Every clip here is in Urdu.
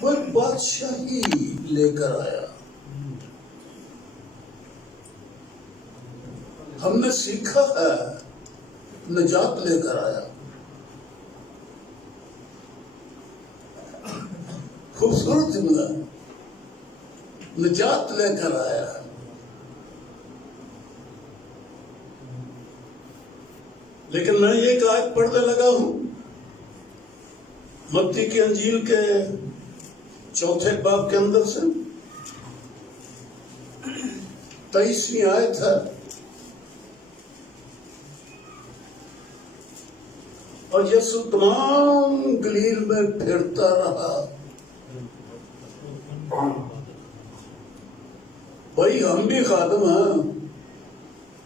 وہ بادشاہی لے کر آیا. ہم نے سیکھا ہے نجات لے کر آیا. خوبصورت جملہ، نجات لے کر آیا. لیکن میں یہ ایک آیت پڑھنے لگا ہوں متی کی انجیل کے 4 باب کے اندر سے 23ویں آیت ہے. اور یسوع تمام گلیل میں پھرتا رہا. بھائی ہم بھی خادم ہیں،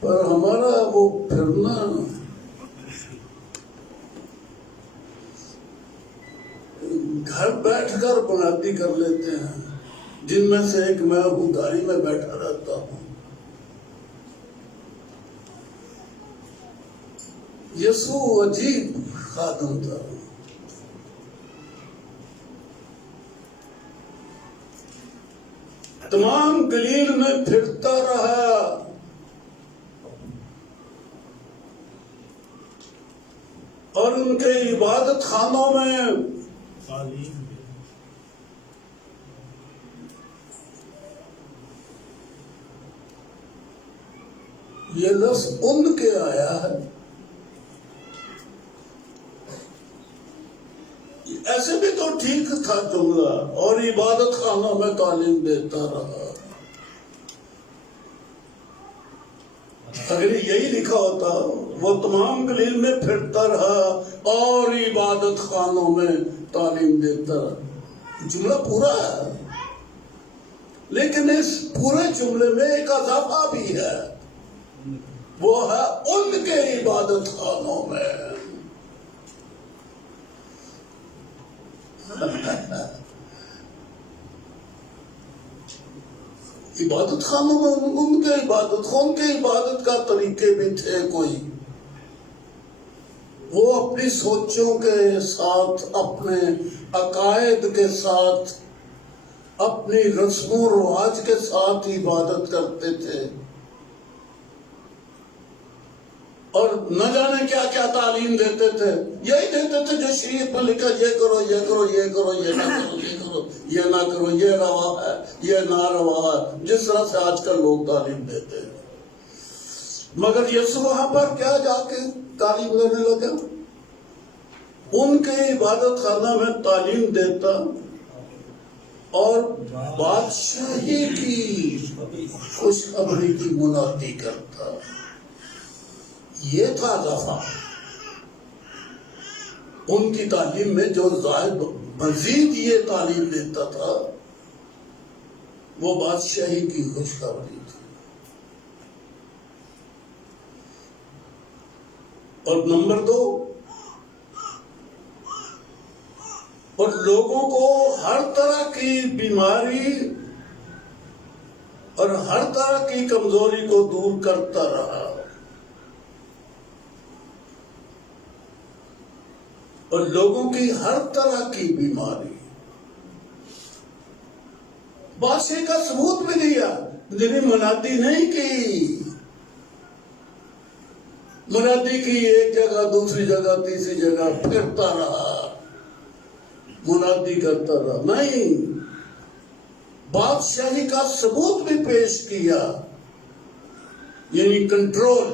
پر ہمارا وہ پھرنا گھر بیٹھ کر بنیادی کر لیتے ہیں، جن میں سے ایک میں ہوں، گاڑی میں بیٹھا رہتا ہوں. یسوع عجیب خادم تھا. تمام گلیل میں پھرتا رہا. اور ان کے عبادت خانوں میں یہ لفظ ان کے آیا ہے. ایسے بھی تو ٹھیک تھا جملہ، اور عبادت خانوں میں تعلیم دیتا رہا. اگر یہی لکھا ہوتا وہ تمام گلیل میں پھرتا رہا اور عبادت خانوں میں تعلیم دیتا رہا. جملہ پورا ہے، لیکن اس پورے جملے میں ایک اضافہ بھی ہے، وہ ہے ان کے عبادت خانوں میں. عبادت خانوں میں ان کے عبادت کا طریقے بھی تھے. کوئی وہ اپنی سوچوں کے ساتھ، اپنے عقائد کے ساتھ، اپنی رسم و رواج کے ساتھ عبادت کرتے تھے، اور نہ جانے کیا کیا تعلیم دیتے تھے. یہی دیتے تھے جو شریعت میں لکھا، یہ کرو یہ کرو یہ کرو، یہ نہ کرو یہ کرو یہ نہ کرو، یہ روا ہے یہ نہ روا ہے، جس طرح سے آج کل لوگ تعلیم دیتے ہیں. مگر یسوع وہاں پر کیا جا کے تعلیم دینے لگا؟ ان کے عبادت خانہ میں تعلیم دیتا اور بادشاہی کی خوشخبری کی منادی کرتا. یہ تھا اضافہ ان کی تعلیم میں. جو زائد مزید یہ تعلیم دیتا تھا وہ بادشاہی کی خوشخبری تھی. اور نمبر 2، اور لوگوں کو ہر طرح کی بیماری اور ہر طرح کی کمزوری کو دور کرتا رہا. اور لوگوں کی ہر طرح کی بیماری. بادشاہی کا ثبوت بھی دیا، لیکن منادی نہیں کی. منادی کی ایک جگہ، دوسری جگہ، تیسری جگہ پھرتا رہا، منادی کرتا رہا. نہیں، بادشاہی کا ثبوت بھی پیش کیا، یعنی کنٹرول.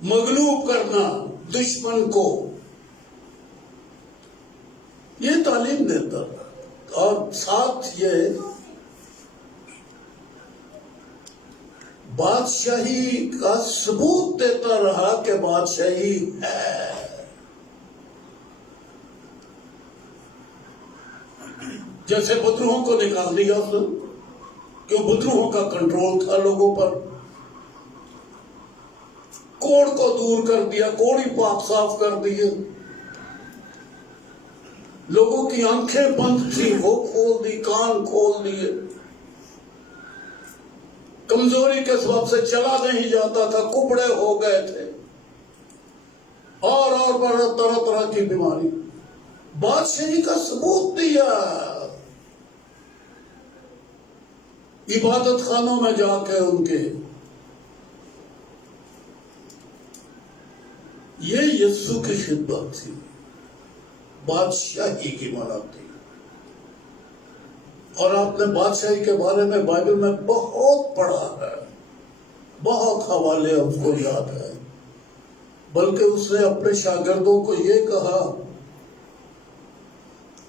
مغلوب کرنا دشمن کو، یہ تعلیم دیتا تھا. اور ساتھ یہ بادشاہی کا ثبوت دیتا رہا کہ بادشاہی ہے. جیسے بدروہوں کو نکال دیا اس نے، کہ بدروہوں کا کنٹرول تھا لوگوں پر. کوڑ کو دور کر دیا، کوڑی پاک صاف کر دیے. لوگوں کی آنکھیں بند تھی، وہ کھول دی، کان کھول دیے. کمزوری کے سبب سے چلا نہیں جاتا تھا، کپڑے ہو گئے تھے، اور طرح طرح کی بیماری. بادشاہی کا ثبوت دیا. عبادت خانوں میں جا کے ان کے، یہ یسوع کی خدمت تھی، بادشاہی کی مراد تھی. اور آپ نے بادشاہی کے بارے میں بائبل میں بہت پڑھا ہے، بہت حوالے ہم کو یاد ہے. بلکہ اس نے اپنے شاگردوں کو یہ کہا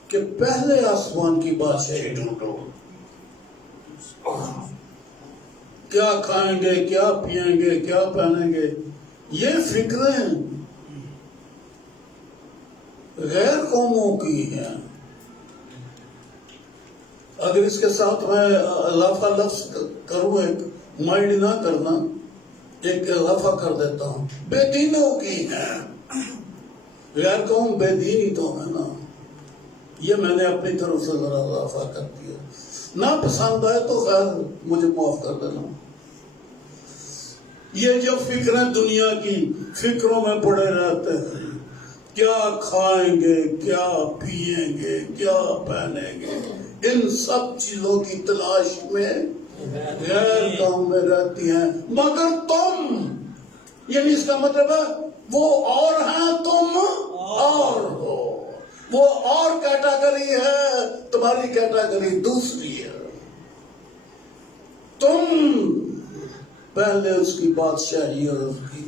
کہ پہلے آسمان کی بادشاہی ڈھونڈو. کیا کھائیں گے، کیا پیئیں گے، کیا پہنیں گے، یہ فکریں غیر قوموں کی ہیں. اگر اس کے ساتھ میں اضافہ لفظ کروں، ایک مائنڈ نہ کرنا، ایک اضافہ کر دیتا ہوں، بے دینوں کی ہیں. غیر قوم بے دینی تو ہے نا. یہ میں نے اپنی طرف سے ذرا اضافہ کر دیا. نہ پسند آئے تو خیر مجھے معاف کر دینا. یہ جو فکریں دنیا کی فکروں میں پڑے رہتے ہیں، کیا کھائیں گے، کیا پیئیں گے، کیا پہنیں گے، ان سب چیزوں کی تلاش میں غیر قوم میں رہتی ہیں. مگر تم، یعنی اس کا مطلب ہے وہ اور ہیں، تم اور ہو. وہ اور کیٹاگری ہے، تمہاری کیٹاگری دوسری ہے. تم پہلے اس کی بادشاہی اور اس کی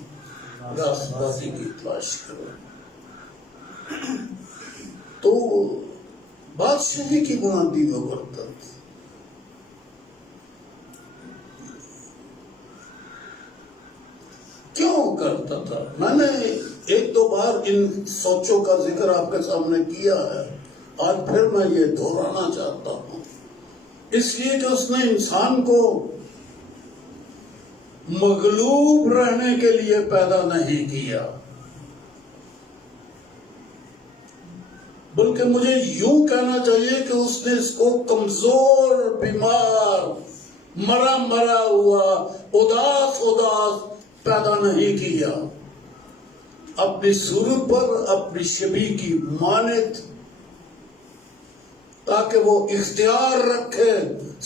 راست بازی کی تلاش کرو. تو بادشاہی کی بنیادی وہ برتن کیوں کرتا تھا؟ میں نے ایک دو بار ان سوچوں کا ذکر آپ کے سامنے کیا ہے. آج پھر میں یہ دہرانا چاہتا ہوں، اس لیے کہ اس نے انسان کو مغلوب رہنے کے لیے پیدا نہیں کیا، بلکہ مجھے یوں کہنا چاہیے کہ اس نے اس کو کمزور، بیمار، مرا ہوا، اداس پیدا نہیں کیا. اپنی صورت پر، اپنی شبیہ کی مانند، تاکہ وہ اختیار رکھے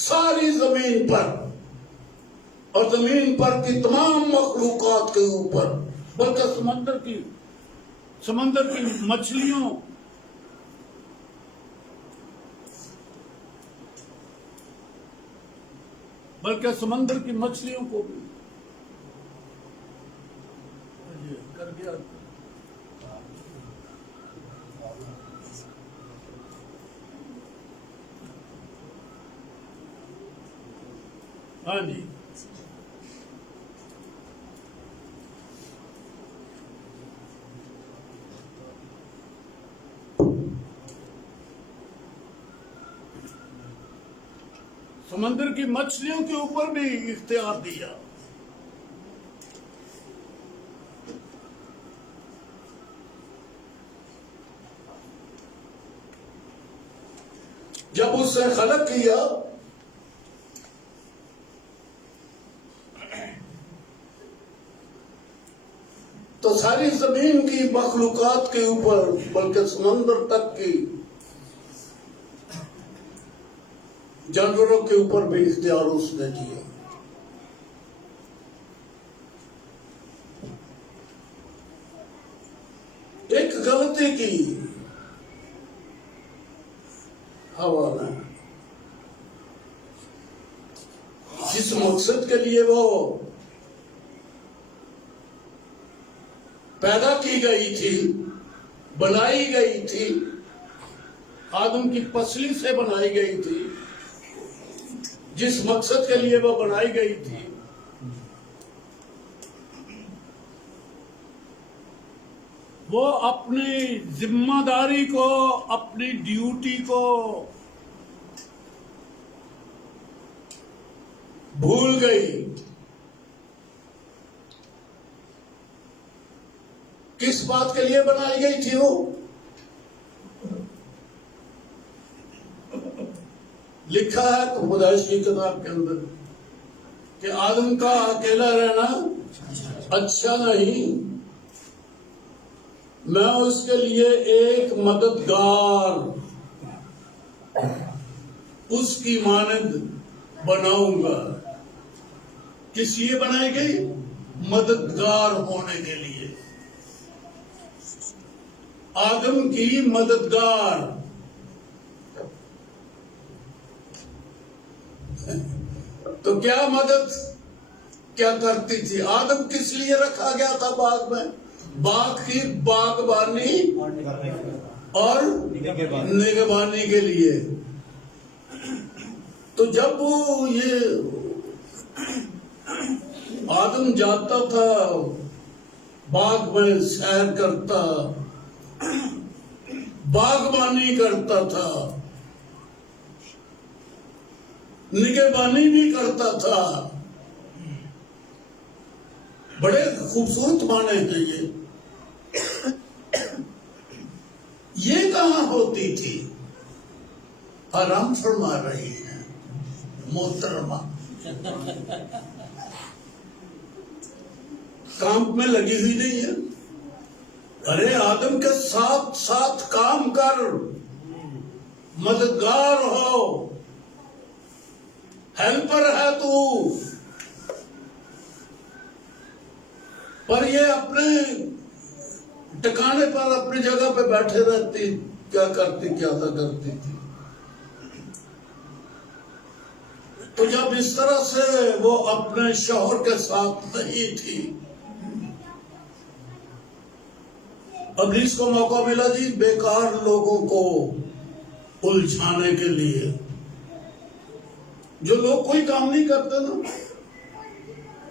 ساری زمین پر اور زمین پر کی تمام مخلوقات کے اوپر، بلکہ سمندر کی مچھلیوں، کو بھی کر دیا. ہاں جی، سمندر کی مچھلیوں کے اوپر بھی اختیار دیا. جب اس سے خلق کیا تو ساری زمین کی مخلوقات کے اوپر، بلکہ سمندر تک کی جانوروں کے اوپر بھی اختیار اس نے دیا. ایک غلطی کی ہوا نے، جس مقصد کے لیے وہ پیدا کی گئی تھی، بنائی گئی تھی، آدم کی پسلی سے بنائی گئی تھی، جس مقصد کے لیے وہ بنائی گئی تھی، وہ اپنی ذمہ داری کو، اپنی ڈیوٹی کو بھول گئی. کس بات کے لیے بنائی گئی تھی وہ؟ لکھا ہے پیدائش کی کتاب کے اندر کہ آدم کا اکیلا رہنا اچھا نہیں، میں اس کے لیے ایک مددگار اس کی مانند بناؤں گا۔ کس لیے بنائی گئی؟ مددگار ہونے کے لیے، آدم کی مددگار۔ تو کیا مدد کیا کرتی تھی؟ آدم کس لیے رکھا گیا تھا باغ میں؟ باغ کی باغبانی اور نگہبانی کے لیے۔ تو جب وہ یہ آدم جاتا تھا باغ میں، سیر کرتا، باغبانی کرتا تھا، نگہبانی بھی کرتا تھا، بڑے خوبصورت معنی ہیں یہ کہاں ہوتی تھی؟ آرام فرما رہی ہیں محترمہ، کام میں لگی ہوئی نہیں ہے۔ ارے آدم کے ساتھ ساتھ کام کر، مددگار ہو، ہیلپر ہے تو، پر یہ اپنے ٹکانے پر اپنی جگہ پہ بیٹھے رہتی، کیا کرتی، کیا نہ کرتی تھی۔ تو جب اس طرح سے وہ اپنے شوہر کے ساتھ نہیں تھی، ابلیس کو موقع ملا جی بیکار لوگوں کو الجھانے کے لیے۔ جو لوگ کوئی کام نہیں کرتے نا،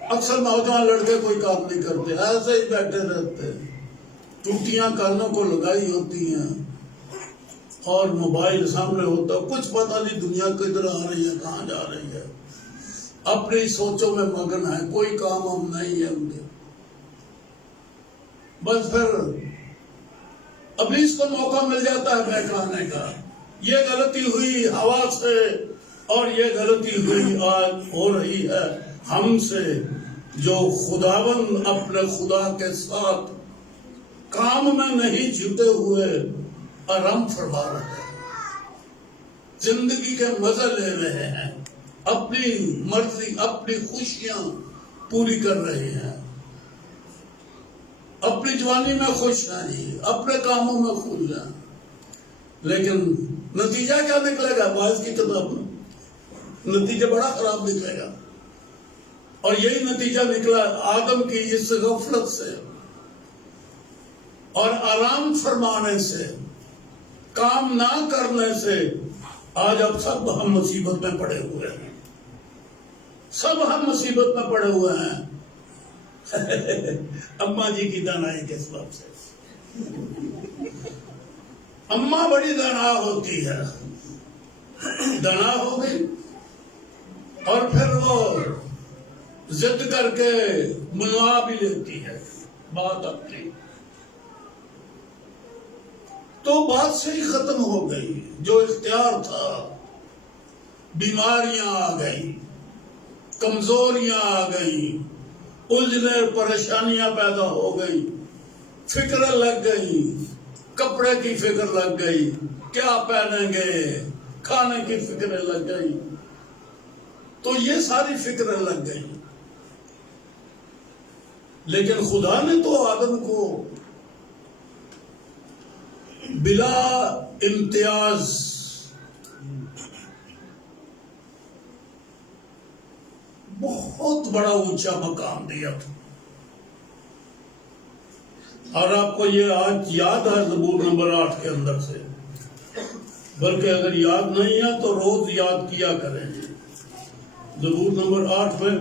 اکثر نوجوان لڑکے کوئی کام نہیں کرتے، ایسے ہی بیٹھے رہتے، ٹوٹیاں کانوں کو لگائی ہوتی ہیں اور موبائل سامنے ہوتا، کچھ پتہ نہیں دنیا کدھر آ رہی ہے، کہاں جا رہی ہے، اپنی سوچوں میں مگن ہے، کوئی کام ہم نہیں ہے ان کے۔ بس پھر ابلیس کو موقع مل جاتا ہے بہکانے کا، یہ غلطی ہوئی ہوا سے اور یہ غلطی ہوئی آج ہو رہی ہے ہم سے، جو خداوند اپنے خدا کے ساتھ کام میں نہیں جھکے ہوئے آرام فرما رہے ہیں، زندگی کے مزے لے رہے ہیں، اپنی مرضی، اپنی خوشیاں پوری کر رہے ہیں، اپنی جوانی میں خوش ہیں جی، اپنے کاموں میں خوش ہیں، لیکن نتیجہ کیا نکلے گا؟ باعث کی کتاب میں نتیجہ بڑا خراب نکلے گا، اور یہی نتیجہ نکلا آدم کی اس غفلت سے اور آرام فرمانے سے، کام نہ کرنے سے۔ آج اب سب ہم مصیبت میں پڑے ہوئے ہیں، سب ہم مصیبت میں پڑے ہوئے ہیں اماں جی کی دانائی کے سبب سے۔ اماں بڑی دانا ہوتی ہے، دانا ہو گئی اور پھر وہ ضد کر کے منوا بھی لیتی ہے بات اپنی، تو بات سے ہی ختم ہو گئی جو اختیار تھا۔ بیماریاں آ گئی، کمزوریاں آ گئی، الجھنے پریشانیاں پیدا ہو گئی، فکریں لگ گئی، کپڑے کی فکر لگ گئی، کیا پہنیں گے، کھانے کی فکریں لگ گئی، تو یہ ساری فکریں لگ گئی۔ لیکن خدا نے تو آدم کو بلا امتیاز بہت بڑا اونچا مقام دیا تھا، اور آپ کو یہ آج یاد ہے زبور نمبر 8 کے اندر سے، بلکہ اگر یاد نہیں ہے تو روز یاد کیا کریں۔ زبور نمبر 8 میں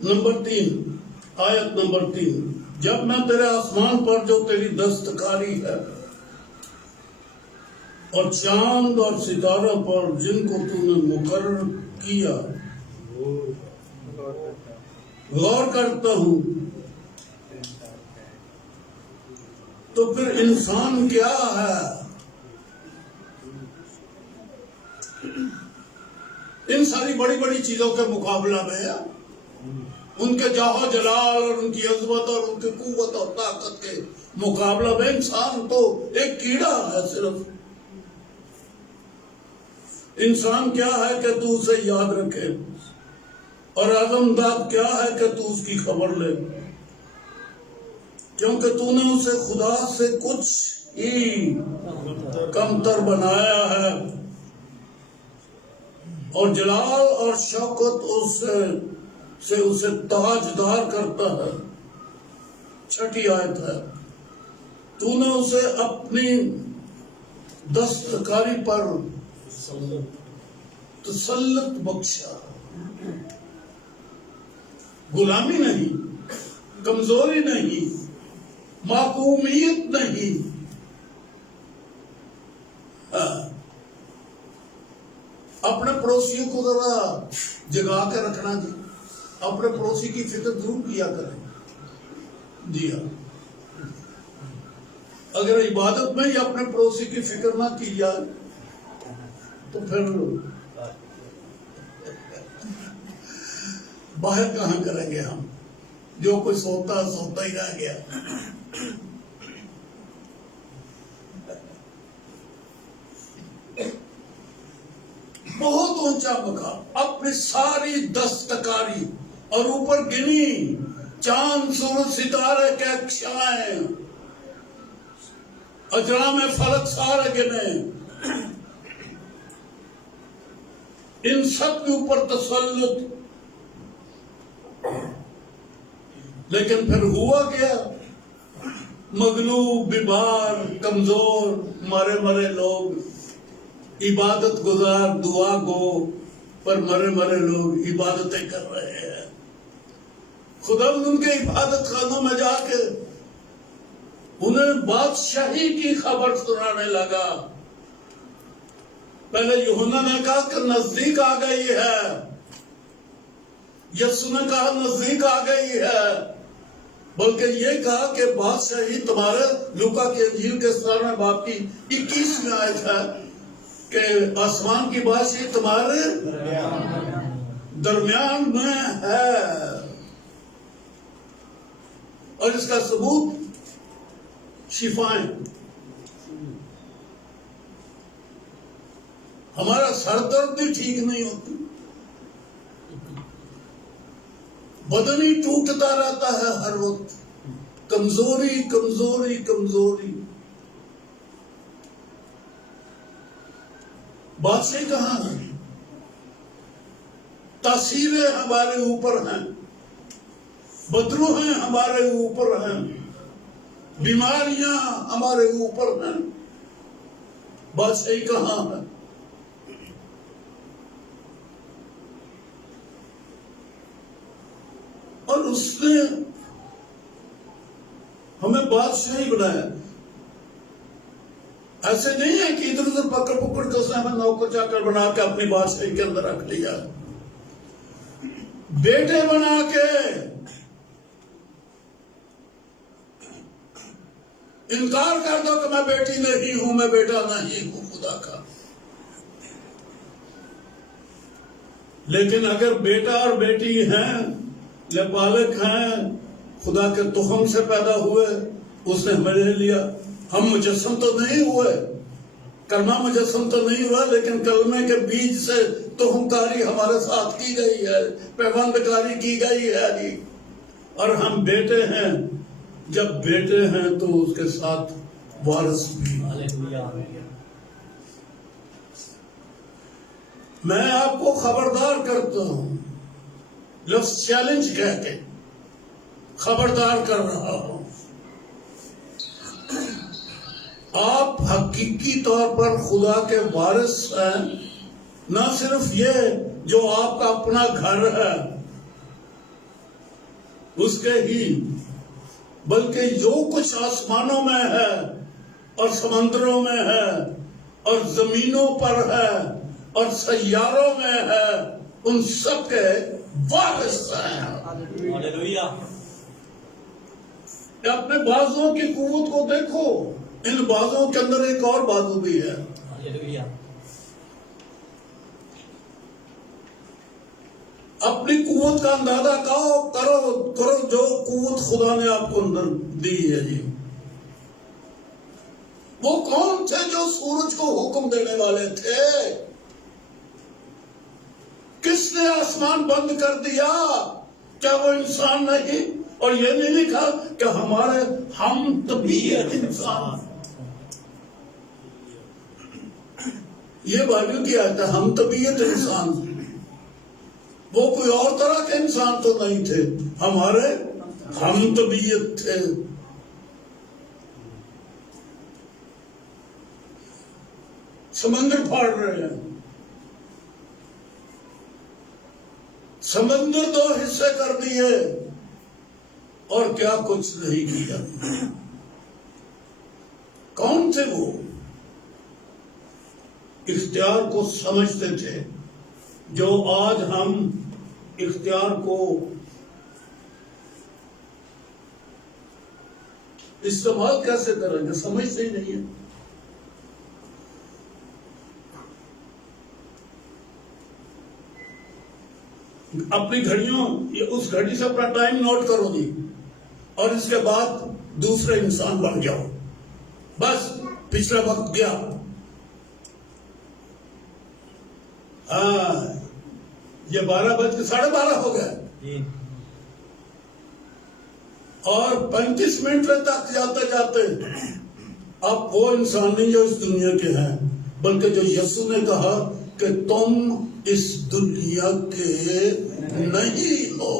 نمبر 3، آیت نمبر 3، جب میں تیرے آسمان پر جو تیری دستکاری ہے اور چاند اور ستاروں پر جن کو تو نے مقرر کیا غور کرتا ہوں تو پھر انسان کیا ہے؟ ان ساری بڑی بڑی چیزوں کے مقابلہ میں ان کے جاہ و جلال اور ان کی عظمت اور ان کی قوت اور طاقت کے مقابلہ میں انسان تو ایک کیڑا ہے صرف. انسان کیا ہے کہ تو اسے یاد رکھے، اور اعظم ذات کیا ہے کہ تو اس کی خبر لے، کیونکہ تو نے اسے خدا سے کچھ ہی کمتر بنایا ہے، اور جلال اور شوکت سے اسے تاجدار کرتا ہے. چھٹی آیت ہے، تو نے اسے اپنی دستکاری پر تسلط بخشا. غلامی نہیں، کمزوری نہیں، معقومیت نہیں. اپنے پڑوسیوں کو ذرا جگا کے رکھنا جی، اپنے پڑوسی کی فکر ضرور کیا کریں. جی ہاں، اگر عبادت میں ہی اپنے پڑوسی کی فکر نہ کی جائے تو پھر باہر کہاں کریں گے ہم؟ جو کوئی سوتا ہی رہ گیا. بہت اونچا مقام، اپنی ساری دستکاری، اور اوپر گنی چاند سورج ستارے کے اکشائیں، اجرام فلک سارے گنے، ان سب کے اوپر تسلط. لیکن پھر ہوا کیا؟ مغلوب، بیمار، کمزور، مرے لوگ، عبادت گزار، دعا گو پر مرے لوگ عبادتیں کر رہے ہیں. خدا ان کے عبادت خانوں میں جا کے انہیں بادشاہی کی خبر سنانے لگا. پہلے یوحنا نے کہا کہ نزدیک آ گئی ہے، یسوع نے کہا نزدیک آ گئی ہے، بلکہ یہ کہا کہ بادشاہی تمہارے، لوکا کی انجیل کے 17 باب کی 21 آیت ہے کہ آسمان کی بادشاہی تمہارے درمیان میں ہے. اور اس کا ثبوت شفائیں. ہمارا سر درد بھی ٹھیک نہیں ہوتی، بدن ہی ٹوٹتا رہتا ہے ہر وقت، کمزوری کمزوری کمزوری. بادشاہ کہاں ہیں؟ تاثیریں ہمارے اوپر ہیں، بدروہیں ہمارے اوپر ہیں، بیماریاں ہمارے اوپر ہیں. بادشاہی کہاں ہے؟ اور اس نے ہمیں بادشاہی بنایا. ایسے نہیں ہے کہ ادھر ادھر پکڑ کے اس نے ہمیں نوکر چاکر بنا کے اپنی بادشاہی کے اندر رکھ لیا. بیٹے بنا کے انکار کر دو کہ میں بیٹی نہیں ہوں، میں بیٹا نہیں ہوں خدا کا. لیکن اگر بیٹا اور بیٹی ہیں یا بالغ ہیں، خدا کے تخم سے پیدا ہوئے، اس نے ہمیں لے لیا. ہم مجسم تو نہیں ہوئے، کلمہ مجسم تو نہیں ہوا، لیکن کلمے کے بیج سے تخم کاری ہمارے ساتھ کی گئی ہے، پیوند کاری کی گئی ہے جی. اور ہم بیٹے ہیں. جب بیٹے ہیں تو اس کے ساتھ وارث بھی. میں آپ کو خبردار کرتا ہوں، لفظ چیلنج کہہ کے خبردار کر رہا ہوں. آپ حقیقی طور پر خدا کے وارث ہیں. نہ صرف یہ جو آپ کا اپنا گھر ہے اس کے ہی، بلکہ جو کچھ آسمانوں میں ہے اور سمندروں میں ہے اور زمینوں پر ہے اور سیاروں میں ہے، ان سب کے وارث ہیں. ہاللویا. اپنے بازوؤں کی قوت کو دیکھو. ان بازوؤں کے اندر ایک اور بازو بھی ہے. ہاللویا. اپنی قوت کا اندازہ کرو جو قوت خدا نے آپ کو اندر دی ہے جی. وہ کون تھے جو سورج کو حکم دینے والے تھے؟ کس نے آسمان بند کر دیا؟ کیا وہ انسان نہیں؟ اور یہ نہیں لکھا کہ ہمارے ہم طبیعت انسان. یہ بائبل کی آیت ہے، ہم طبیعت انسان. وہ کوئی اور طرح کے انسان تو نہیں تھے، ہمارے ہم طبیعت تھے. سمندر پھاڑ رہے ہیں، سمندر 2 حصے کر دیے اور کیا کچھ نہیں کیا. کون تھے وہ؟ اختیار کو سمجھتے تھے. جو آج ہم اختیار کو استعمال کیسے کریں گے سمجھتے ہی نہیں ہے. اپنی گھڑیوں اس گھڑی سے اپنا ٹائم نوٹ کرو جی، اور اس کے بعد دوسرے انسان بن جاؤ. بس پچھلا وقت گیا. ہاں یہ 12:12 ہو گئے اور 35 منٹ تک جاتے جاتے اب وہ انسان نہیں جو اس دنیا کے ہیں، بلکہ جو یسوع نے کہا کہ تم اس دنیا کے نہیں ہو.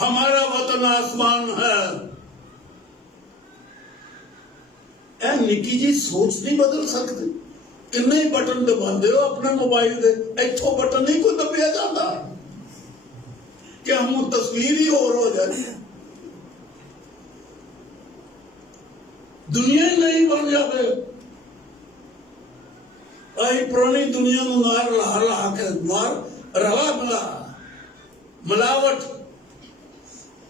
ہمارا وطن آسمان ہے. اے نکی جی سوچ نہیں بدل سکتے. کنے بٹن دباندے ہو اپنے موبائل دے، ایتھوں بٹن نہیں کوئی دبیا جاتا کہ ہم تصویر ہی اور ہو جائے. دنیا ہی نہیں بن جائے. آئی پرانی دنیا نو نار لا کے رلا ملا ملاوٹ.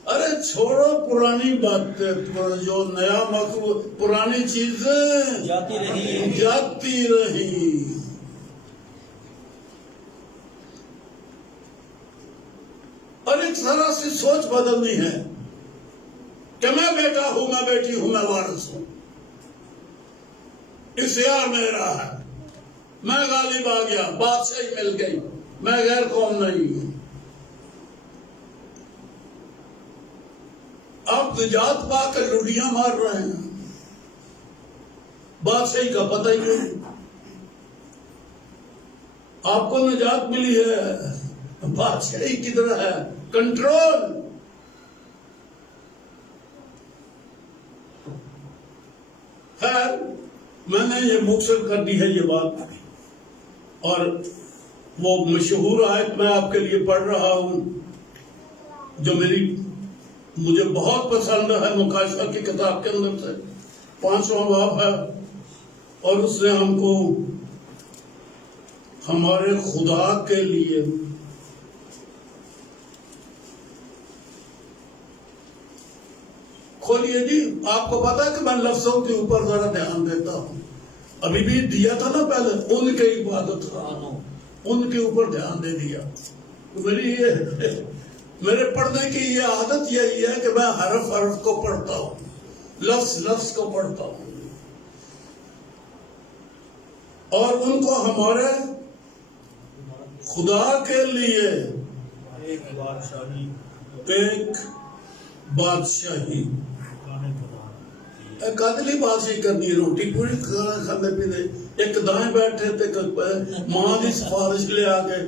ارے چھوڑو پرانی باتیں، جو نیا مخلوق پرانی چیزیں جاتی رہی. اور ایک طرح سے سوچ بدلنی ہے کہ میں بیٹا ہوں، میں بیٹی ہوں، میں وارث ہوں. اختیار میرا ہے. میں غالب آ گیا، بادشاہی مل گئی، میں غیر قوم نہیں ہوں. آپ نجات پا کر لڈیاں مار رہے ہیں، بادشاہی کا پتہ ہی نہیں. آپ کو نجات ملی ہے، بادشاہی کدھر ہے؟ کنٹرول. خیر میں نے یہ مختصر کر دی ہے یہ بات، اور وہ مشہور آیت میں آپ کے لیے پڑھ رہا ہوں جو مجھے بہت پسند ہے. مکاشفہ کی کتاب کے اندر سے 5واں باب ہے، اور اس نے ہم کو ہمارے خدا کے لیے کھولیے جی. آپ کو پتا ہے کہ میں لفظوں کے اوپر ذرا دھیان دیتا ہوں. ابھی بھی دیا تھا نا پہلے، ان کے عبادت ان کے اوپر دھیان دے دیا. میرے پڑھنے کی یہ عادت یہی ہے کہ میں حرف حرف کو پڑھتا ہوں، لفظ لفظ کو پڑھتا ہوں، اور ان کو ہمارے خدا کے لیے ایک بادشاہی قادلی بادشاہی کرنی ہے. روٹی پوری کھانے پینے، ایک دائیں بیٹھے تھے ماں کی سفارش لے آ کے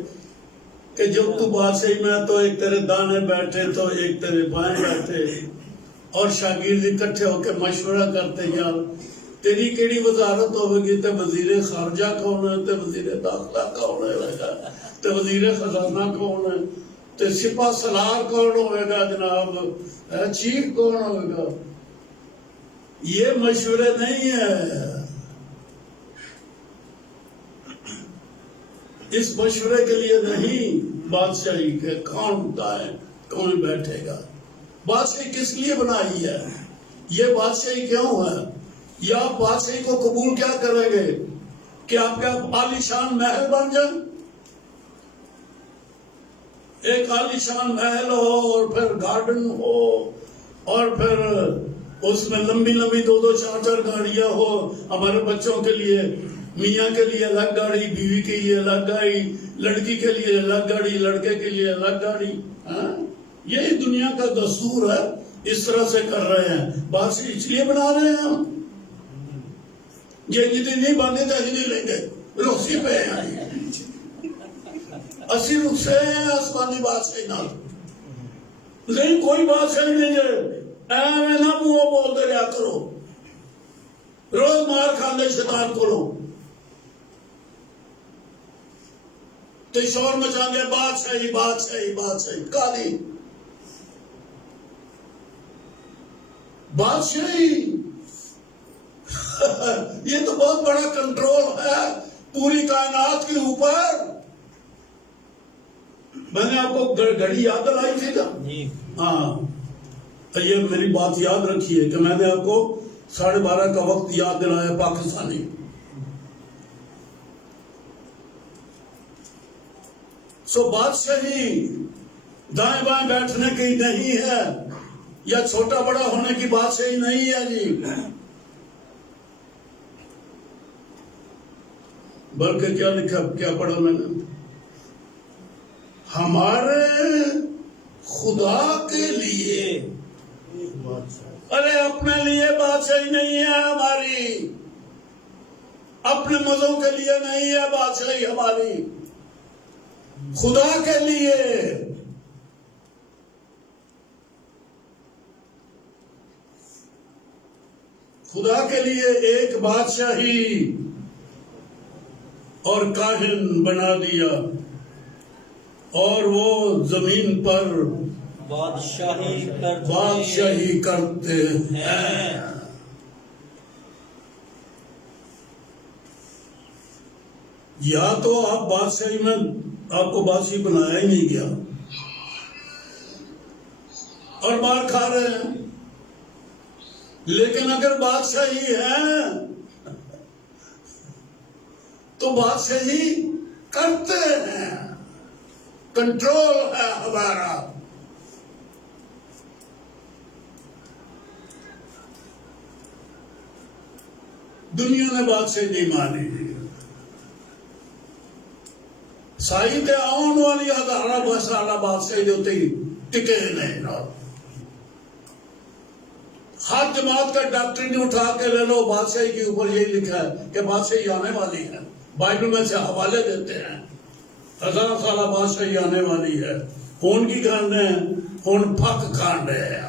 کہ جب تو بادشاہی میں تو ایک تیرے دانے بیٹھے تو ایک تیرے بائیں بیٹھے، اور شاگرد اکٹھے ہو کے مشورہ کرتے یار تیری کیڑی وزارت ہوگی، تے وزیر خارجہ کون ہے، تے وزیر داخلہ کون ہے، تے وزیر خزانہ کون ہے، تے سپاہ سالار کون ہوئے گا، جناب چیف کون ہوئے گا. یہ مشورے نہیں ہے. اس مشورے کے لیے نہیں بادشاہی کے کون ہوتا ہے کون بیٹھے گا. بادشاہی کس لیے بنائی ہے؟ یہ بادشاہی کیوں ہے؟ یا آپ بادشاہی کو قبول کیا کریں گے کہ آپ کا عالیشان محل بن جائے؟ ایک عالیشان محل ہو اور پھر گارڈن ہو اور پھر اس میں لمبی لمبی 2 4 گاڑیاں ہو. ہمارے بچوں کے لیے میاں کے لیے الگ گاڑی, بیوی کے لیے الگ گاڑی, لڑکی کے لیے الگ گاڑی, لڑکے کے لیے الگ گاڑی. یہی دنیا کا دستور ہے, اس طرح سے کر رہے ہیں. بادشاہ اس لیے بنا رہے ہیں ہم. یہ جتنی نہیں باندھے تو نہیں لیں گے, رخصی پہ ہیں. اسی رخ سے ہیں آسمانی بادشاہی نہ نہیں کوئی بادشاہی نہیں ہے. ایویں نہ منہ بولتے رہا کرو, روز مار کھانے شیطان کو لو تو شور مچا دے بادشاہی بادشاہی بادشاہی. کالی بادشاہی یہ تو بہت بڑا کنٹرول ہے پوری کائنات کے اوپر. میں نے آپ کو گھڑی یاد دلائی تھی نا؟ ہاں, یہ میری بات یاد رکھیے کہ میں نے آپ کو 12:30 کا وقت یاد دلایا پاکستانی. سو بادشاہی دائیں بائیں بیٹھنے کی نہیں ہے یا چھوٹا بڑا ہونے کی بادشاہی نہیں ہے جی, بلکہ کیا لکھا, کیا پڑھا میں نے, ہمارے خدا کے لیے. ارے اپنے لیے بادشاہی نہیں ہے ہماری, اپنے مزوں کے لیے نہیں ہے بادشاہی ہماری, خدا کے لیے. خدا کے لیے ایک بادشاہی اور کاہن بنا دیا اور وہ زمین پر بادشاہی کرتے ہیں. یا تو آپ بادشاہی میں آپ کو بادشاہی بنایا ہی نہیں گیا اور مار کھا رہے ہیں, لیکن اگر بادشاہی ہے تو بادشاہی کرتے ہیں, کنٹرول ہے ہمارا. دنیا نے بادشاہی نہیں مانی. سائی تے آن والی ہزارہ بسالہ بادشاہی ہوتے ہی ٹکے نہیں. ہر جماعت کا ڈاکٹرین اٹھا کے لے لو, بادشاہی کے اوپر یہی لکھا ہے کہ بادشاہی آنے والی ہے. بائبل میں سے حوالے دیتے ہیں 1000 سالہ بادشاہی آنے والی ہے. خون کی کھانے ہیں, خون پھک کھان رہے ہیں.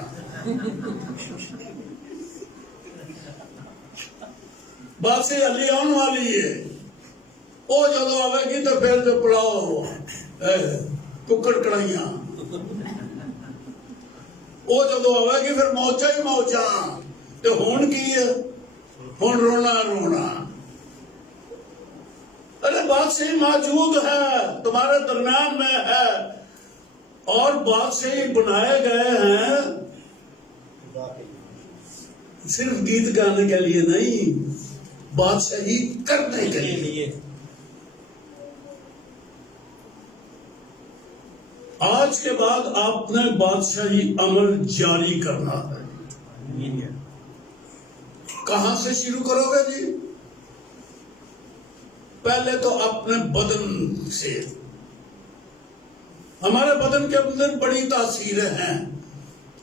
بادشاہی علی آنے والی ہے. وہ جدو آئے گی تو پھر جو پلاؤ ککڑ کڑھائیاں, وہ جدو آئے گی پھر موچا ہی موچا. تو ہون کی ہے, ہون رونا رونا. ارے بادشاہی موجود ہے, تمہارے درمیان میں ہے, اور بادشاہی بنائے گئے ہیں صرف گیت گانے کے لیے نہیں, بادشاہی کرنے کے لیے. آج کے بعد آپ نے بادشاہی عمل جاری کرنا ہے. کہاں سے شروع کرو گے جی؟ پہلے تو اپنے بدن سے. ہمارے بدن کے اندر بڑی تاثیریں ہیں,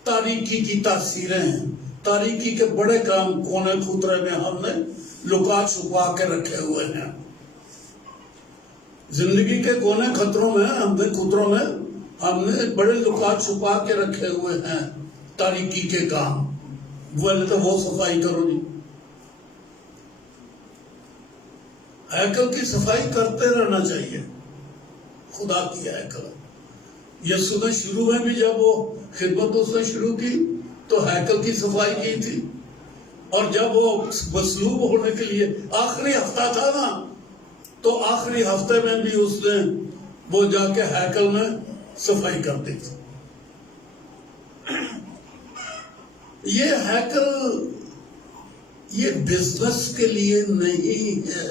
تاریکی کی تاثیریں ہیں. تاریکی کے بڑے کام کونے خطرے میں ہم نے لکا چھپا کے رکھے ہوئے ہیں. زندگی کے کونے خطروں میں ہم نے بڑے لکا چھپا کے رکھے ہوئے ہیں تاریکی کے کام. وہ صفائی کرو جی. ہیکل کی صفائی کرتے رہنا چاہیے. خدا کی ہیکل. یسوع نے شروع میں بھی جب وہ خدمت اس نے شروع کی تو ہیکل کی صفائی کی تھی, اور جب وہ مصلوب ہونے کے لیے آخری ہفتہ تھا نا, تو آخری ہفتے میں بھی اس نے وہ جا کے ہیکل میں صفائی کر دی تھی. یہ ہیکل یہ بزنس کے لیے نہیں ہے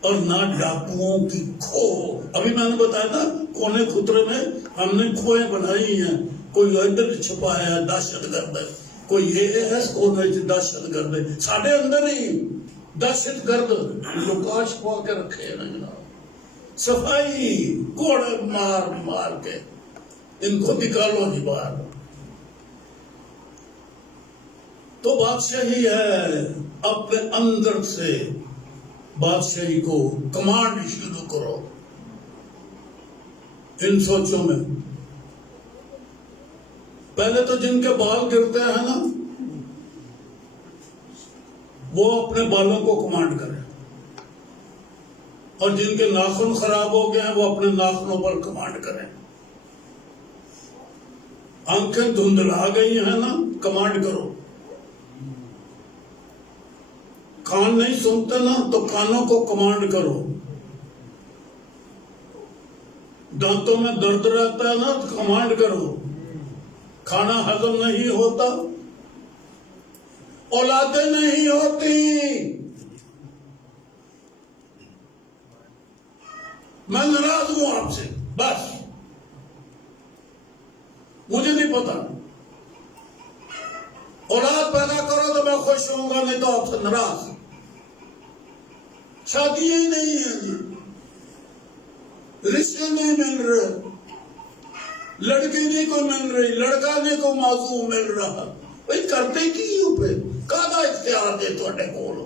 اور نہ ڈاکوؤں کی کھو. ابھی میں نے بتایا نا کونے خطرے میں ہم نے کھوئیں بنائی ہیں. کوئی ادھر چھپا ہے دہشت گرد ہے, کوئی یہ ہے کونے دہشت گرد ہے. ساڈے اندر ہی دہشت گرد لکا چھپا کے رکھے ہیں جناب. صفائی کوڑے مار مار کے ان کو نکالو ہی باہر. تو بادشاہی ہے, اپنے اندر سے بادشاہی کو کمانڈ شروع کرو ان سوچوں میں. پہلے تو جن کے بال گرتے ہیں نا وہ اپنے بالوں کو کمانڈ کریں, اور جن کے ناخن خراب ہو گئے ہیں وہ اپنے ناخنوں پر کمانڈ کریں. آنکھیں دھندلا گئی ہیں نا, کمانڈ کرو. کان نہیں سنتے نا تو کانوں کو کمانڈ کرو. دانتوں میں درد رہتا ہے نا تو کمانڈ کرو. کھانا ہضم نہیں ہوتا, اولادیں نہیں ہوتی, میں ناراض ہوں آپ سے, بس مجھے نہیں پتا. اولاد پیدا کرو تو میں خوش ہوں گا, نہیں تو آپ سے ناراض. شادی ہی نہیں ہے جی, رشتے نہیں مل رہے, لڑکی نہیں کو مل رہی, لڑکا نہیں کو موضوع مل رہا. بھائی کرتے کی ہوں پہ کادا اختیار دے تھوڑے کول.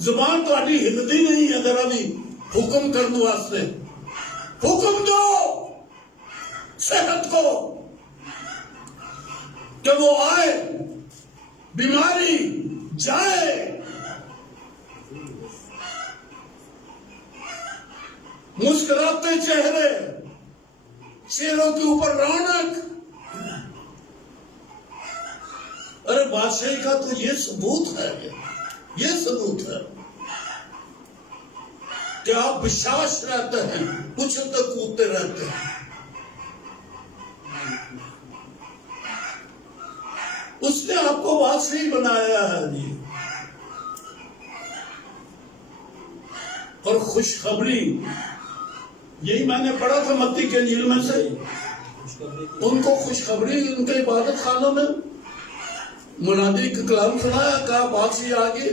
زبان تھوڑی ہلتی نہیں ہے ذرا بھی حکم کرنے واسطے. حکم دو صحت کو کہ وہ آئے, بیماری جائے, مسکراتے چہرے, چہروں کے اوپر رونق. ارے بادشاہی کا تو یہ ثبوت ہے, یہ ثبوت ہے کہ آپ بشاش رہتے ہیں, اچھلتے کودتے رہتے ہیں. اس نے آپ کو بادشاہی بنایا ہے جی. اور خوشخبری یہی میں نے پڑھا تھا متی کے انجیل میں سے, ان کو خوشخبری ان کے عبادت خانوں میں منادی کا کلام سنایا, کہا بادشاہی آ گئی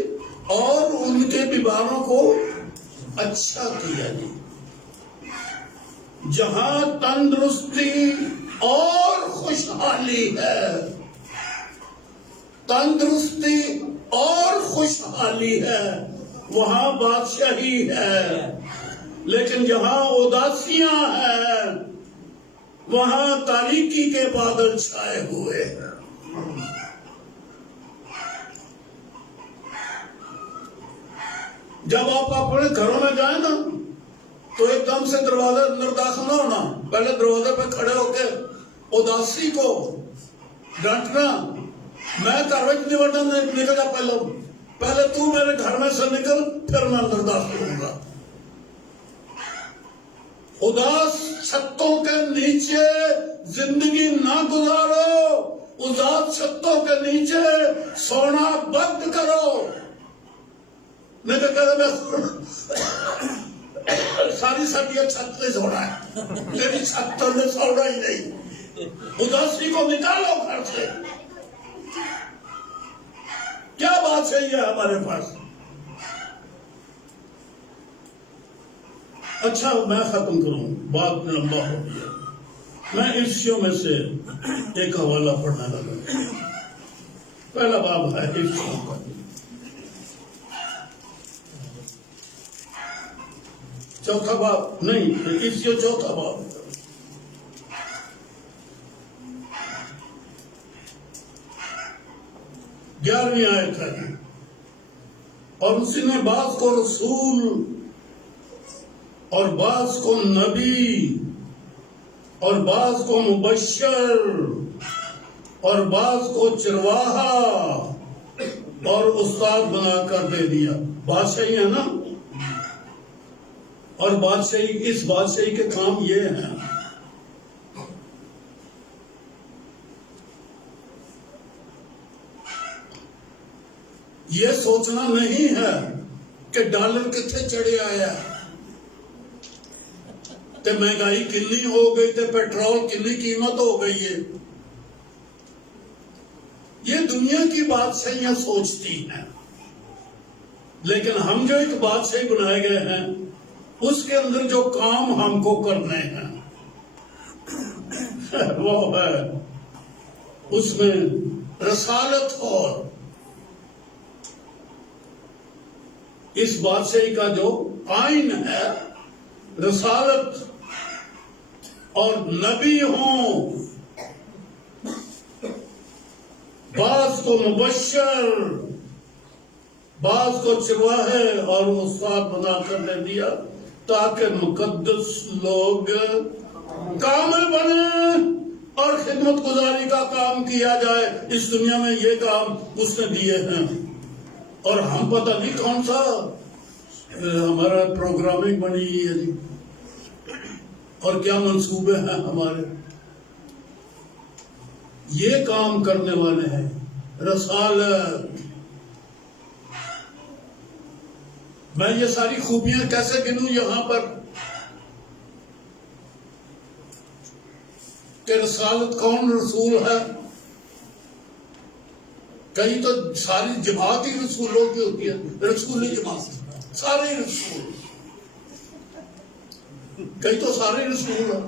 اور ان کے بیماروں کو اچھا کیا جی. جہاں تندرستی اور خوشحالی ہے, تندرستی اور خوشحالی ہے, وہاں بادشاہی ہے. لیکن جہاں اداسیاں ہیں وہاں تاریکی کے بادل چھائے ہوئے ہیں. جب آپ اپنے گھروں میں جائیں نا تو ایک دم سے دروازے اندر داخل نہ ہونا, پہلے دروازے پہ کھڑے ہو کے اداسی کو ڈانٹنا. میں گھر میں نہیں بڑھنا, نکل جا پہلے تو میرے گھر میں سے نکل, پھر میں اندر داخل ہوں گا. اداس چھتوں کے نیچے زندگی نہ گزارو, اداس چھتوں کے نیچے سونا بند کرو. نہیں تو کہتے میں ساری سردیاں چھت پہ سونا ہے, میری چھت پر میں سونا ہی نہیں. اداسی کو نکالو گھر سے. کیا بات صحیح ہے ہمارے پاس. اچھا میں ختم کروں, بات لمبا ہو گیا. میں عفسیوں میں سے ایک حوالہ پڑھنے لگا. پہلا باب ہے عفسیوں کا, چوتھا باب نہیں, عفسیوں چوتھا باب. گیارہویں آیت ہے. اور اسی نے بعض کو رسول اور بعض کو نبی اور بعض کو مبشر اور بعض کو چرواہا اور استاد بنا کر دے دیا. بادشاہی ہے نا, اور بادشاہی, اس بادشاہی کے کام یہ ہیں. یہ سوچنا نہیں ہے کہ ڈالر کتنے چڑھے آیا, تے مہنگائی کتنی ہو گئی, تے پیٹرول کتنی قیمت ہو گئی ہے. یہ دنیا کی بادشاہیاں سوچتی ہیں, لیکن ہم جو ایک بادشاہی بنائے گئے ہیں اس کے اندر جو کام ہم کو کرنے ہیں وہ ہے اس میں رسالت. اور اس بادشاہی کا جو آئین ہے رسالت, اور نبی ہوں, بعض کو مبشر, بعض کو چرواہے اور استاد بنا کر دے دیا تاکہ مقدس لوگ کامل بنے اور خدمت گزاری کا کام کیا جائے. اس دنیا میں یہ کام اس نے دیے ہیں, اور ہم پتہ نہیں کون سا ہمارا پروگرامنگ بنی ہے جی, اور کیا منصوبے ہیں ہمارے. یہ کام کرنے والے ہیں رسالت. میں یہ ساری خوبیاں کیسے گنوں یہاں پر کہ رسالت کون رسول ہے. کہیں تو ساری جماعت ہی رسولوں کی ہوتی ہے, رسول جماعت سارے رسول, کہیں تو سارے رسول ہیں.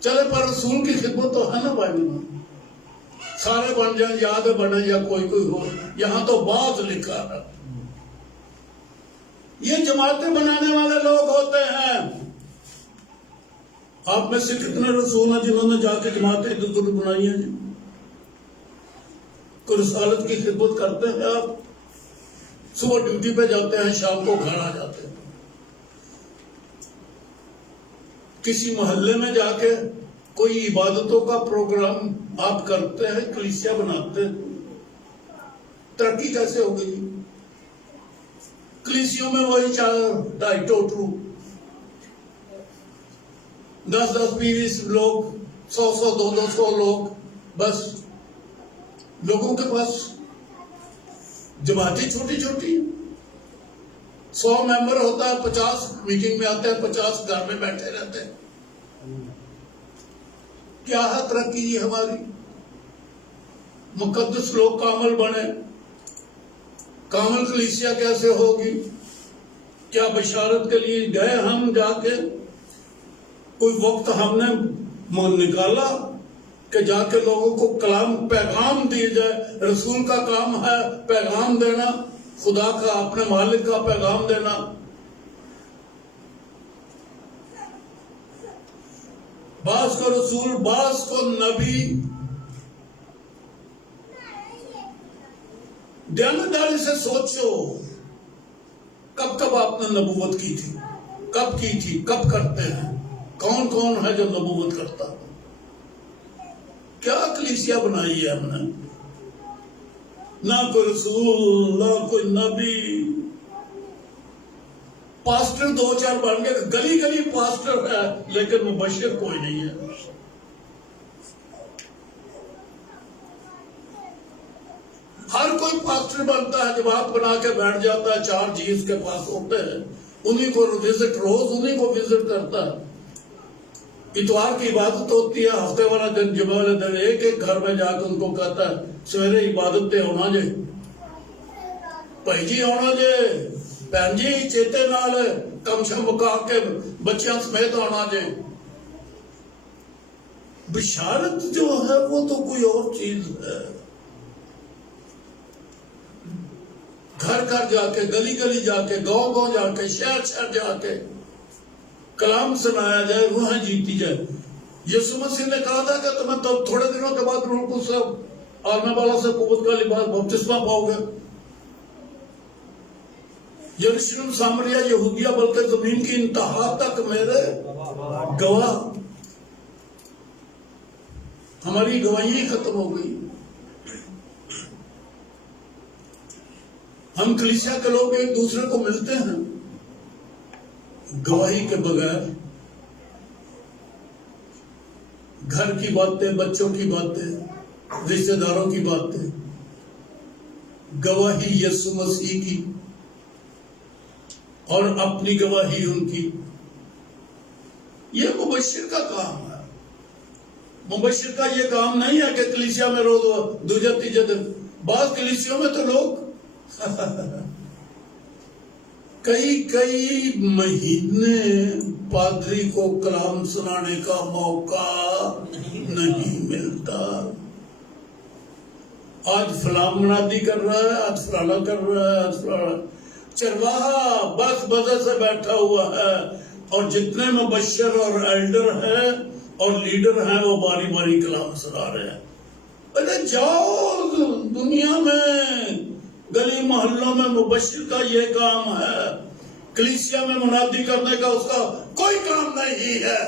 چلے پر رسول کی خدمت تو ہے نا بھائی, سارے بن جائیں, یاد بنے یا کوئی ہو. یہاں تو بعض لکھا ہے. یہ جماعتیں بنانے والے لوگ ہوتے ہیں. آپ میں سے کتنے رسول ہیں جنہوں نے جا کے جماعتیں ادھر ادھر بنائی ہیں جی؟ کوئی رسالت کی خدمت کرتے ہیں آپ؟ صبح ڈیوٹی پہ جاتے ہیں, شام کو گھر آ جاتے ہیں. کسی محلے میں جا کے کوئی عبادتوں کا پروگرام آپ کرتے ہیں, کلیسیا بناتے ہیں, ترقی کیسے ہو گئی؟ کلیسیوں میں وہی 2.5 ٹوٹرو, 10-20 لوگ, 100-200 لوگ, بس. لوگوں کے پاس جماعتیں چھوٹی چھوٹی, 100 ممبر ہوتا ہے, 50 میٹنگ میں آتے ہیں, 50 گھر میں بیٹھے رہتے ہیں. کیا ہے ترقی ہماری؟ مقدس لوگ کامل بنے. کامل کلیسیا کیسے ہوگی؟ کیا بشارت کے لیے گئے ہم جا کے؟ کوئی وقت ہم نے نکالا کہ جا کے لوگوں کو کلام پیغام دیے جائے؟ رسول کا کام ہے پیغام دینا, خدا کا, اپنے مالک کا پیغام دینا. بعض کو رسول, بعض کو نبی. دیانتداری سے سوچو, کب کب آپ نے نبوت کی تھی, کب کی تھی, کب کرتے ہیں, کون کون ہے جو نبوت کرتا؟ کیا کلیسیا بنائی ہے ہم نے؟ نہ کوئی رسول, نہ کوئی نبی. پاسٹر 2-4 بن گئے, گلی گلی پاسٹر ہے, لیکن مبشر کوئی نہیں ہے. ہر کوئی پاسٹر بنتا ہے, جماعت بنا کے بیٹھ جاتا ہے, 4 جی اس کے پاس ہوتے ہیں, انہی کو وزٹ, روز انہی کو وزٹ کرتا ہے. اتوار کی عبادت ہوتی ہے, ہفتے والا دن, جمعہ والا دن, ایک گھر میں جا کے ان کو کہتا ہے سویرے عبادت تے ہونا جے, بھائی جی ہونا جے, بہن جی چیتے نال کم شم مکا کے بچیاں سمیت ہونا جے. بشارت جو ہے وہ تو کوئی اور چیز ہے. گھر گھر جا کے, گلی گلی جا کے, گاؤں گاؤں جا کے, شہر شہر جا کے کلام سنایا جائے, وہاں جیتی جائے. یسوع مسیح نے کہا تھا کہ تمہیں تب تھوڑے دنوں کے بعد روح القدس سے آنے والا سے قوت کا لباس بپتسمہ پاؤ گے. یروشلم, سامریا, یہودیہ, بلکہ زمین کی انتہا تک میرے گواہ. ہماری گواہی ختم ہو گئی. ہم کلیسیا کے لوگ ایک دوسرے کو ملتے ہیں گواہی کے بغیر. گھر کی باتیں، بچوں کی باتیں، رشتہ داروں کی باتیں، گواہی یسوع مسیح کی اور اپنی گواہی ان کی. یہ مبشر کا کام ہے. مبشر کا یہ کام نہیں ہے کہ کلیسیا میں روز دوجہ تیجے دن. بعض کلیسیوں میں تو لوگ کئی مہینے پادری کو کلام سنانے کا موقع نہیں ملتا. آج فلاں منادی کر رہا ہے، آج فلانا کر رہا ہے، آج فلانا. چرواہا بس بزے سے بیٹھا ہوا ہے اور جتنے مبشر اور ایلڈر ہیں اور لیڈر ہیں وہ باری باری کلام سنا رہے ہیں. ارے جاؤ، دنیا میں گلی محلوں میں مبشر کا یہ کام ہے. کلیسیا میں منادی کرنے کا اس کا کوئی کام نہیں ہے.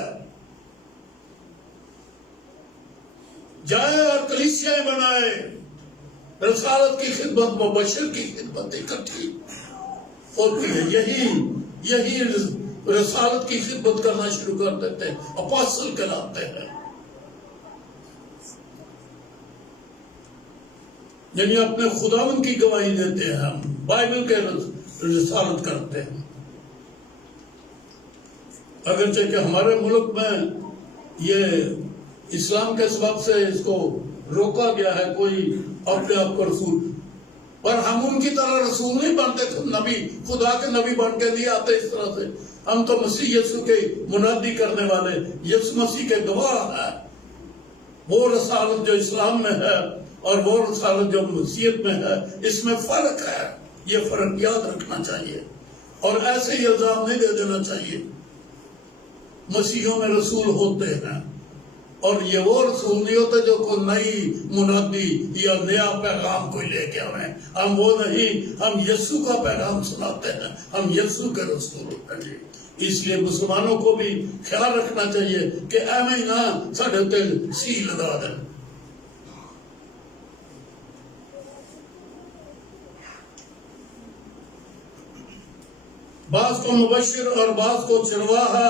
جائے اور کلیسیا بنائے. رسالت کی خدمت، مبشر کی خدمت اکٹھی ہوتی ہے. یہی رسالت کی خدمت کرنا شروع کر دیتے ہیں، اپوسٹل کہلاتے ہیں. یعنی اپنے خداوند کی گواہی دیتے ہیں. ہم بائبل کے رسالت کرتے ہیں. اگرچہ کہ ہمارے ملک میں یہ اسلام کے سبب سے اس کو روکا گیا ہے، کوئی اپنے آپ کو رسول، پر ہم ان کی طرح رسول نہیں بنتے. نبی، خدا کے نبی بن کے نہیں آتے اس طرح سے. ہم تو مسیح یسوع کے منادی کرنے والے، یسوع مسیح کے گواہ ہیں. وہ رسالت جو اسلام میں ہے اور وہ رسالت جو مسیحیت میں ہے، اس میں فرق ہے. یہ فرق یاد رکھنا چاہیے اور ایسے ہی الزام نہیں دے دینا چاہیے. مسیحیوں میں رسول ہوتے ہیں اور یہ وہ رسول نہیں ہوتے جو کوئی نئی منادی یا نیا پیغام کوئی لے کے آئے. ہم وہ نہیں، ہم یسوع کا پیغام سناتے ہیں. ہم یسوع کے رسول ہیں جی. اس لیے مسلمانوں کو بھی خیال رکھنا چاہیے کہ ایویں نہ ساڈے تے سی لگا دیں. بعض کو مبشر اور بعض کو چرواہا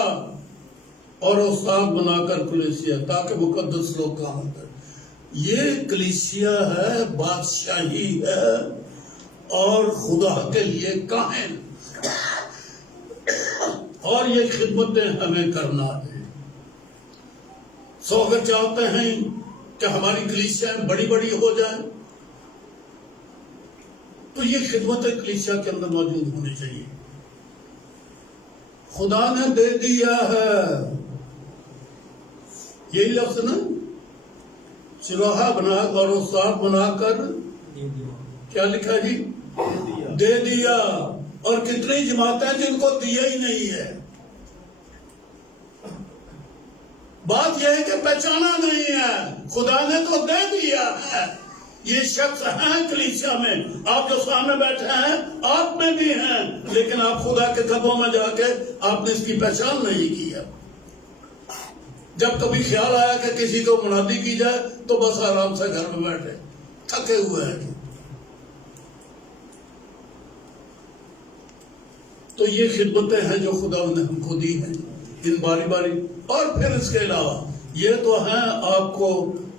اور استاد بنا کر کلیسیا، تاکہ مقدس لوگ کام کریں. یہ کلیسیا ہے، بادشاہی ہے اور خدا کے لیے کاہن، اور یہ خدمتیں ہمیں کرنا ہے. سو اگر چاہتے ہیں کہ ہماری کلیسیا بڑی بڑی ہو جائیں تو یہ خدمتیں کلیسیا کے اندر موجود ہونی چاہیے. خدا نے دے دیا ہے، یہی لفظ نا، چرواہا بنا اور استاد بنا کر کیا لکھا جی؟ دے دیا. اور کتنی جماعتیں جن کو دیا ہی نہیں ہے. بات یہ ہے کہ پہچانا نہیں ہے. خدا نے تو دے دیا ہے. یہ شخص ہیں کلیسیا میں، آپ جو سامنے بیٹھے ہیں آپ میں بھی ہیں، لیکن آپ خدا کے قدموں میں جا کے آپ نے اس کی پہچان نہیں کیا. جب کبھی خیال آیا کہ کسی کو منادی کی جائے تو بس آرام سے گھر میں بیٹھے تھکے ہوئے ہیں. تو یہ خدمتیں ہیں جو خدا نے ہم کو دی ہیں، ان باری باری. اور پھر اس کے علاوہ یہ تو ہیں آپ کو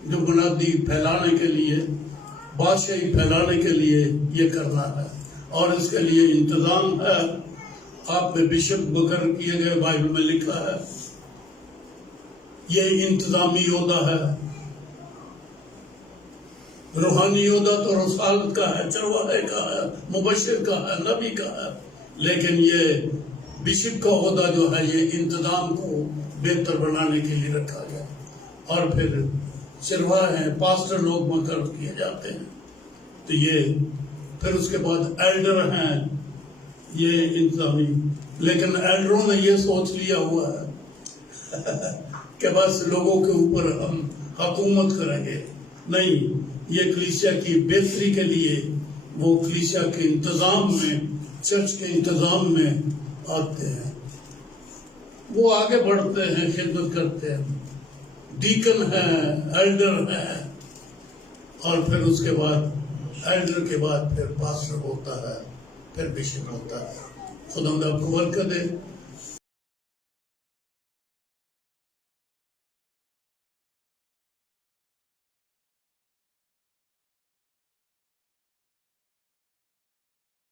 جو منادی پھیلانے کے لیے، بادشاہی پھیلانے کے لیے یہ کرنا ہے، اور اس کے لیے انتظام ہے. آپ میں بشپ مقرر کیے گئے، بائبل میں لکھا ہے. یہ انتظامی عہدہ ہے. روحانی عہدہ تو رسالت کا ہے، چرواہے کا ہے، مبشر کا ہے، نبی کا ہے. لیکن یہ بشپ کا عہدہ جو ہے یہ انتظام کو بہتر بنانے کے لیے رکھا گیا. اور پھر چرواہے ہیں، پاسٹر لوگ مقرر کیے جاتے ہیں. تو یہ پھر اس کے بعد ایلڈر ہیں، یہ انتظامی. لیکن ایلڈروں نے یہ سوچ لیا ہوا ہے کہ بس لوگوں کے اوپر ہم حکومت کریں گے. نہیں، یہ کلیسیا کی بہتری کے لیے وہ کلیسیا کے انتظام میں، چرچ کے انتظام میں آتے ہیں. وہ آگے بڑھتے ہیں، خدمت کرتے ہیں. ڈیکن ہیں، ایلڈر ہیں، اور پھر اس کے بعد ایلڈر کے بعد پھر پاسٹر ہوتا ہے، پھر بشپ ہوتا ہے. خدا آپ کو برکت دے.